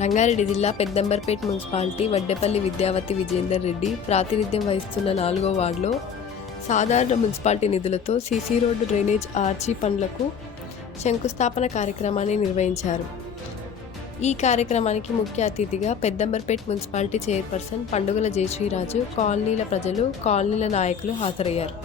రంగారెడ్డి జిల్లా పెద్దంబర్పేట్ మున్సిపాలిటీ వడ్డేపల్లి విద్యావతి విజేందర్ రెడ్డి ప్రాతినిధ్యం వహిస్తున్న 4వ వార్డులో సాధారణ మున్సిపాలిటీ నిధులతో సీసీ రోడ్డు, డ్రైనేజ్, ఆర్చి పనులకు శంకుస్థాపన కార్యక్రమాన్ని నిర్వహించారు. ఈ కార్యక్రమానికి ముఖ్య అతిథిగా పెద్దంబర్పేట్ మున్సిపాలిటీ చైర్పర్సన్ పండుగల జయశ్రీరాజు, కాలనీల ప్రజలు, కాలనీల నాయకులు హాజరయ్యారు.